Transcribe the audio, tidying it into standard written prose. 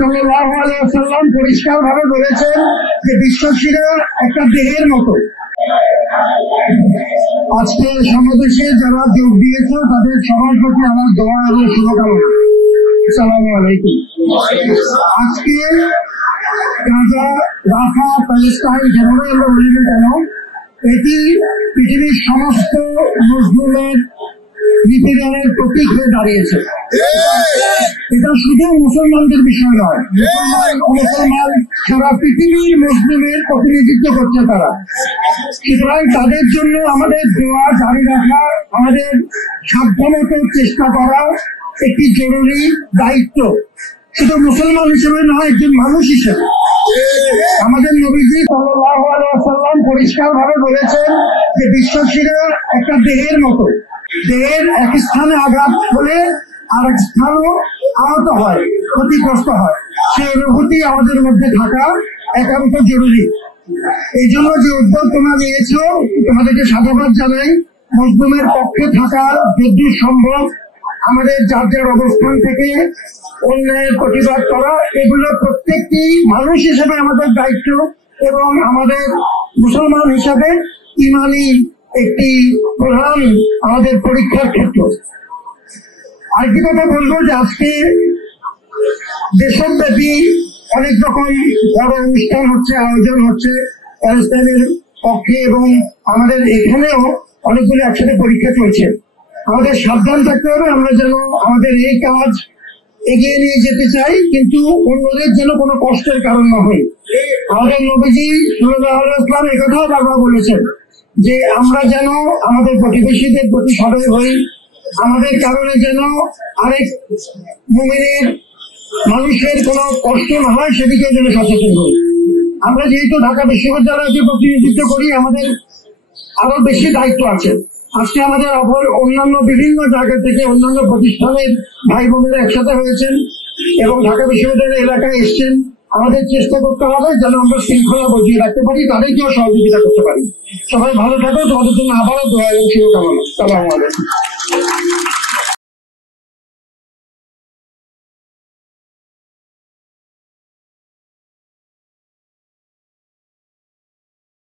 সাল্লাল্লাহু আলাইহি ওয়াসাল্লাম পরিষ্কার ভাবে বলেছেন যে বিশ্বাসীরা একটা দেহের মতো। আজকে সমাবেশে যারা যোগ দিয়েছে তাদের সবার প্রতি আমার দোয়া এবং শুভকামনা। আসসালামু আলাইকুম। আজকে গাজা, রাফা, প্যালেস্টাইন যেভাবে আমরা বলি না কেন, এটি পৃথিবীর সমস্ত মুসলিমের নিপীড়নের প্রতীক হয়ে দাঁড়িয়েছে। এটা শুধু মুসলমানদের বিষয় নয়, মুসলমান সারা পৃথিবীর মুসলিমের প্রতিনিধিত্ব করছে তারা। সুতরাং তাদের জন্য আমাদের দোয়া জারি রাখা, আমাদের সাধ্যমতো চেষ্টা করা একটি জরুরি দায়িত্ব, শুধু মুসলমান হিসেবে নয়, একজন মানুষ হিসেবে। আমাদের নবীজি সাল্লাল্লাহু আলাইহি ওয়াসাল্লাম পরিষ্কার ভাবে বলেছেন যে বিশ্বাসীরা একটা দেহের মতো। দেহের এক স্থানে আঘাত হলে আর এক স্থানও আহত হয়, ক্ষতিগ্রস্ত হয়। সেই অনুভূতি আমাদের মধ্যে থাকা একান্ত জরুরি। এই জন্য যে উদ্যোগ তোমরা নিয়েছ, তোমাদেরকে সাধুবাদ জানাই। মুসলিমের পক্ষে থাকা যতদূর সম্ভব, আমাদের যার যার অবস্থান থেকে অন্যায়ের প্রতিবাদ করা, এগুলো প্রত্যেকটি মানুষ হিসেবে আমাদের দায়িত্ব এবং আমাদের মুসলমান হিসাবে ইমানি একটি প্রধান আমাদের পরীক্ষার ক্ষেত্র। আরেকটি কথা বলবো যে আজকে দেশব্যাপী অনেক রকম বড় অনুষ্ঠান হচ্ছে, আয়োজন হচ্ছে প্যালেস্টাইনের পক্ষে, এবং আমাদের এখানেও অনেকগুলো একসাথে পরীক্ষা চলছে। আমাদের সাবধান থাকতে হবে, আমরা যেন আমাদের এই কাজ এগিয়ে নিয়ে যেতে চাই, কিন্তু অন্যদের যেন কোনো কষ্টের কারণ না হয়। আমাদের নবীজি সাল্লাল্লাহু আলাইহি ওয়াসাল্লাম একথাও বারবার বলেছেন যে আমরা যেন আমাদের প্রতিবেশীদের প্রতি সদয় হই, আমাদের কারণে যেন আরেক মুমিনের মানুষের কোনো কষ্ট না হয় সেদিকে যেন সচেতন হই। আমরা যেহেতু ঢাকা বিশ্ববিদ্যালয়কে প্রতিনিধিত্ব করি, আমাদের আরো বেশি দায়িত্ব আছে। আজকে আমাদের অপর অন্যান্য বিভিন্ন জায়গা থেকে অন্যান্য প্রতিষ্ঠানের ভাই বোনেরা একসাথে হয়েছেন এবং ঢাকা বিশ্ববিদ্যালয়ের এলাকায় এসছেন। আমাদের চেষ্টা করতে হবে যেন আমরা শৃঙ্খলা বজিয়ে রাখতে পারি, তাদেরকেও সহযোগিতা করতে পারি। সবাই ভালো থাকো, তোমাদের জন্য আবারও দোয়া এবং শুভকামনা। আসসালামু আলাইকুম।